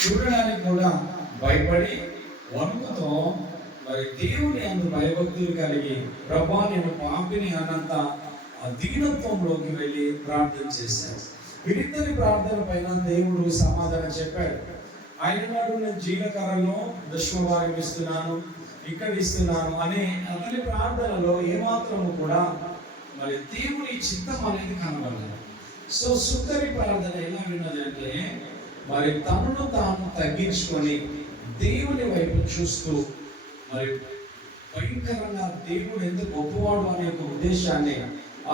చూడడానికి కూడా భయపడి వణుకుతో మరి దేవుని అందు భయభక్తులు కలిగి ప్రభా నేను పాపిని అన్నంత దీనత్వంలోకి వెళ్ళి ప్రార్థన చేశారు. వీరిద్దరి ప్రార్థన పైన దేవుడు సమాధానం చెప్పాడు. ఆయన నాడు నేను జీలకర్రలో దశమభాగం ఇస్తున్నాను, ఇక్కడ ఇస్తున్నాను అనే అతని ప్రార్థనలో ఏమాత్రము కూడా మరి దేవుని చిత్తం అనేది కనబడలేదు. సో సుక్కరి ప్రార్థన ఎలా విన్నదంటే మరి తనను తాను తగ్గించుకొని దేవుని వైపు చూస్తూ మరి భయంకరంగా దేవుడు ఎంత గొప్పవాడు అనే ఒక ఉద్దేశాన్ని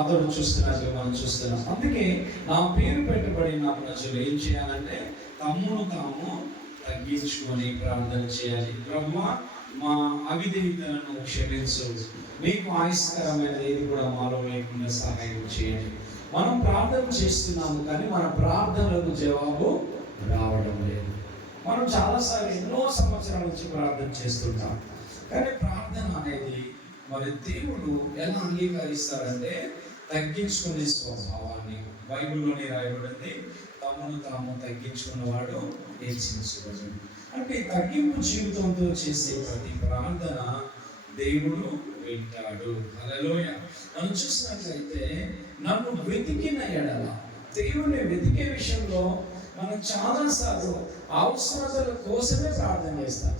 అతడు చూస్తున్నట్టు మనం చూస్తున్నాం. అందుకే నా పేరు పెట్టబడిన ప్రజలు ఏం చేయాలంటే తమ్మును తాము తగ్గించుకొని ప్రార్థన చేయాలి. బ్రహ్మ మా అవిధేయతలను క్షమించు, మీకు ఆయుష్కరమైన ఏది కూడా మాలో లేకుండా సహాయం చేయండి. మనం ప్రార్థన చేస్తున్నాము కానీ మన ప్రార్థనలకు జవాబు రావడం లేదు. మనం చాలాసార్లు ఎన్నో సంవత్సరాల నుంచి ప్రార్థన చేస్తుంటాం కానీ ప్రార్థన అనేది మరి దేవుడు ఎలా అంగీకరిస్తారంటే తగ్గించుకునే స్వభావాన్ని. బైబిల్లోనే రాయబడింది, తమను తాము తగ్గించుకున్నవాడు హెచ్చించబడు. అంటే తగ్గింపు జీవితంతో చేసే ప్రతి ప్రార్థన దేవుడు వింటాడు. హల్లెలూయా. మనం చూసినట్లయితే నన్ను వెతికిన ఎడల, దేవుని వెతికే విషయంలో మనం చాలాసార్లు అవసరతల కోసమే ప్రార్థన చేస్తాం.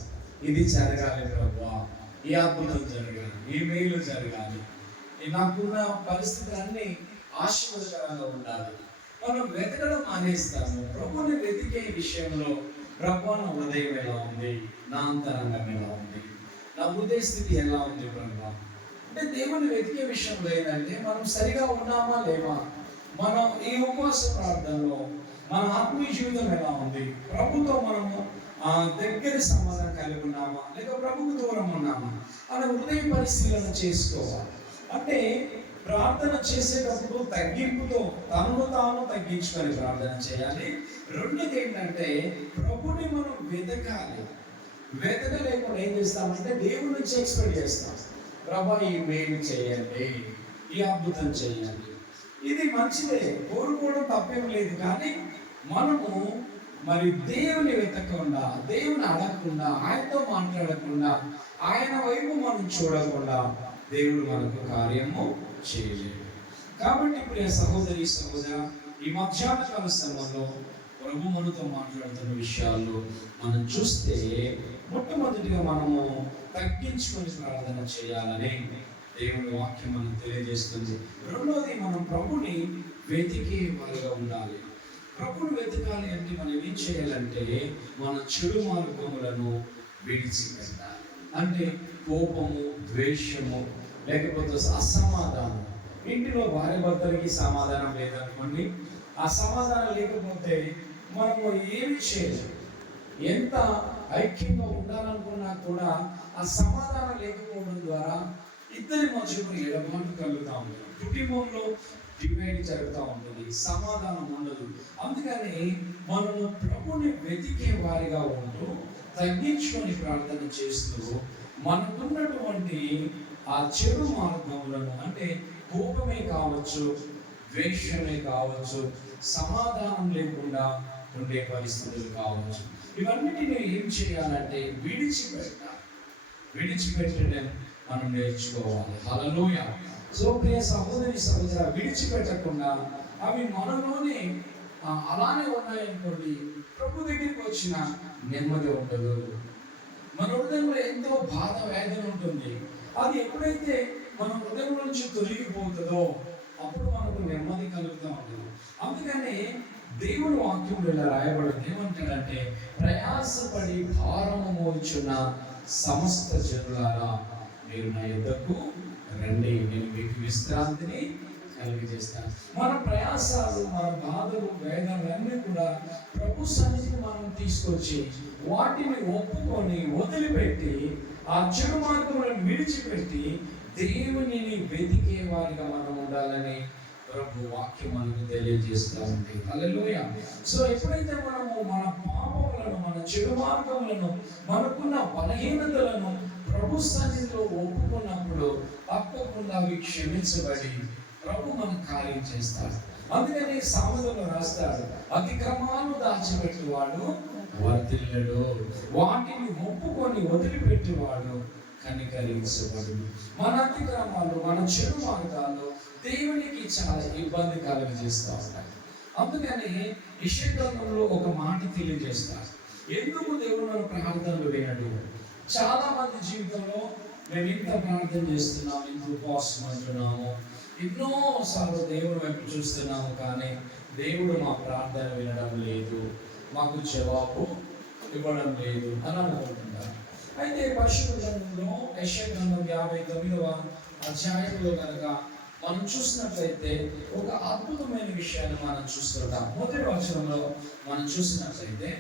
ఇది జరగాలి ప్రభువా, ఈ అద్భుతం జరగాలి, ఈ మేలు జరగాలి, నాకున్న పరిస్థితులన్నీ ఆశీర్వాదకరంగా ఉండాలి. మనం వెతకడం మానేస్తాము. ప్రభుని వెతికే విషయంలో ప్రభు నా హృదయం ఎలా ఉంది, నా అంతరంగం ఎలా ఉంది, నా హృదయ స్థితి ఎలా ఉంది ప్రభు అంటే దేవుని వెతికే విషయంలో ఏంటంటే మనం సరిగా ఉన్నామా లేవా, మనం ఈ ఉపవాస ప్రార్థనలో మన ఆత్మీయ జీవితం ఎలా ఉంది, ప్రభుతో మనము దగ్గర సంబంధం కలిగి ఉన్నామా లేక ప్రభుకు దూరం ఉన్నామా అనే హృదయ పరిశీలన చేసుకోవాలి. అంటే ప్రార్థన చేసేటప్పుడు తగ్గింపుతో తనను తాను తగ్గించుకొని ప్రార్థన చేయాలి. రెండోది ఏంటంటే ప్రభుని మనం వెతకాలి. వెతకలేకుండా ఏం చేస్తామంటే దేవుని నుంచి ఎక్స్పెక్ట్ చేస్తాం, ప్రభా ఈ మేలు చేయండి, ఈ అద్భుతం చేయండి. ఇది మంచిదే, కోరుకోవడం తప్పేం లేదు. కానీ మనము మరి దేవుని వెతకకుండా, దేవుని అడగకుండా, ఆయనతో మాట్లాడకుండా, ఆయన వైపు మనం చూడకుండా దేవుడు మనకు కార్యము చేయలేడు. కాబట్టి ప్రియ సహోదరి సహోదర, ఈ మధ్యాహ్న కాల సమయంలో ప్రభు మనతో మాట్లాడుతున్న విషయాలు మనం చూస్తే మొట్టమొదటిగా మనము తగ్గించుకొని ప్రార్థన చేయాలని దేవుని వాక్యం మనకు తెలియజేస్తుంది. రెండోది మనం ప్రభుని వెతికే వారిగా ఉండాలి. ప్రభుని వెతకాలి అంటే మనం ఏం చేయాలంటే మన చెడు మార్గములను విడిచిపెట్టాలి. అంటే కోపము, ద్వేషము, లేకపోతే అసమాధానం. ఇంటిలో భార్య భర్తలకి సమాధానం లేదనుకోండి, ఆ సమాధానం లేకపోతే మనము ఏమి చేయలేము. ఎంత ఐక్యంగా ఉండాలనుకున్నా కూడా ఆ సమాధానం లేకపోవడం ద్వారా ఇద్దరి మధ్యలో ఎడబాటు కలుగుతూ ఉంటుంది. కుటుంబంలో డివైడ్ జరుగుతూ ఉంటుంది, సమాధానం ఉండదు. అందుకని మనము ప్రభుని వెతికే వారిగా ఉంటూ తగ్గించుకొని ప్రార్థన చేస్తూ మనకున్నటువంటి ఆ చెడు మార్గములను, అంటే కోపమే కావచ్చు, ద్వేషమే కావచ్చు, సమాధానం లేకుండా ఉండే పరిస్థితులు కావచ్చు, ఇవన్నిటిని ఏం చేయాలంటే విడిచిపెట్టడం మనం నేర్చుకోవాలి. హల్లెలూయా. సో ప్రియ సహోదరి సహోదర, విడిచిపెట్టకుండా అవి మనలోనే అలానే ఉన్నాయనుకోండి, ప్రభు దగ్గరికి వచ్చిన నెమ్మది ఉండదు. మన హృదయంలో ఎంతో బాధ, వేదన ఉంటుంది. అది ఎప్పుడైతే మన హృదయం నుంచి తొలగిపోతుందో అప్పుడు మనకు నెమ్మది కలుగుతూ ఉంటుంది. అందుకని దేవుని వాక్యంలో ఇలా రాయబడింది, ఏమంటాడంటే ప్రయాసపడి భారము మోచున్న సమస్త జనులారా మీరు నా యొద్దకు రండి, నేను మీకు విశ్రాంతిని కలిగజేస్తాను. మన ప్రయాసాలు, మన బాధలు, వేదనలన్నీ కూడా ప్రభు సన్నిధికి మనం తీసుకొచ్చి వాటిని ఒప్పుకొని వదిలిపెట్టి ఆ చెడు మార్గములను విడిచిపెట్టి దేవునిని వెతికే వారిగా మనం ఉండాలని ప్రభు వాక్యం మనకు తెలియజేస్తూ ఉంది. హల్లెలూయా. సో ఎప్పుడైతే మనము మన పాపములను, మన చెడు మార్గములను, మనకున్న బలహీనతలను ప్రభు సన్నిధిలో ఒప్పుకున్నప్పుడు తప్పకుండా అవి క్షమించబడి ప్రభు మన కార్యం చేస్తాడు. అందుకని సామెతలో రాస్తాడు, అతిక్రమాలు దాచిపెట్టేవాడు వర్ధిల్లడు, వాటిని ఒప్పుకొని వదిలిపెట్టేవాడు కనికరించబడు. మన అతిక్రమాలు, మన చెడు మార్గాలు దేవునికి చాలా ఇబ్బంది కలుగజేస్తూ ఉంటాయి. అందుకని యెషయా ఒక మాట తెలియజేస్తారు, ఎందుకు దేవుడు మన ప్రార్థనలు వినడు? చాలా మంది జీవితంలో మేము ఇంత ప్రార్థన చేస్తున్నాము, ఇంత ఉపవాసం అంటున్నాము, ఎన్నోసార్లు దేవుడు వైపు చూస్తున్నాము, కానీ దేవుడు మా ప్రార్థన వినడం లేదు, మాకు జవాబు ఇవ్వడం లేదు అని అనుకుంటున్నారు. అయితే పరిశుద్ధ గ్రంథంలో యెషయా 59వ అధ్యాయంలో కనుక మనం చూసినట్లయితే ఒక అద్భుతమైన విషయాన్ని మనం చూస్తుంటాం. మొదటి వచనంలో మనం చూసినట్లయితే,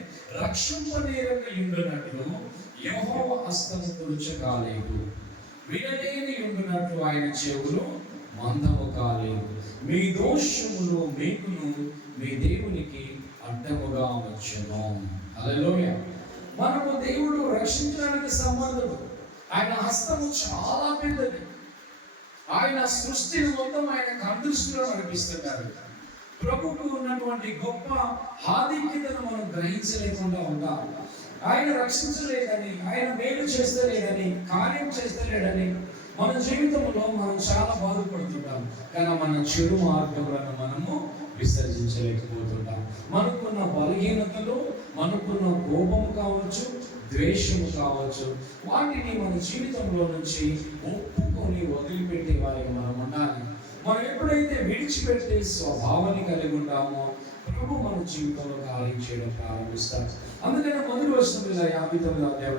రక్షింపనేరక యుండునట్లు యెహోవా హస్తము కురుచ కాలేదు, వినలేని యుండునట్లు ఆయన చెవులు మందము కాలేదు, మీ దోషములు మీకును మీ దేవునికి అడ్డముగా వచ్చును. హల్లెలూయా. మనము దేవుడు రక్షించడానికి సమర్థుడు. ఆయన హస్తము చాలా పెద్దది. ఆయన సృష్టిని మొత్తం ఆయన కందృష్టిలో నడిపిస్తున్నారు. ప్రభువుకు ఉన్నటువంటి గొప్ప ఆధిక్యతను మనం గ్రహించలేకుండా ఉంటాం. ఆయన రక్షించలేదని, ఆయన మేలు చేస్తలేదని, కార్యం చేస్తలేడని మన జీవితంలో మనం చాలా బాధపడుతుంటాం. కానీ మన చెడు మార్గములను మనము విసర్జించలేకపోతుంటాం. మనకున్న బలహీనతలు, మనకున్న కోపము కావచ్చు, ద్వేషము కావచ్చు, వాటిని మన జీవితంలో నుంచి ఒప్పుకొని వదిలిపెట్టే వారికి మనం ఉండాలి. మనం ఎప్పుడైతే విడిచిపెట్టే స్వభావాన్ని కలిగి ఉంటామో ప్రభు మన జీవితంలో కార్యం చేయడం ప్రారంభిస్తారు. అందుకని మొదటి వచనంలో 59వ అధ్యాయం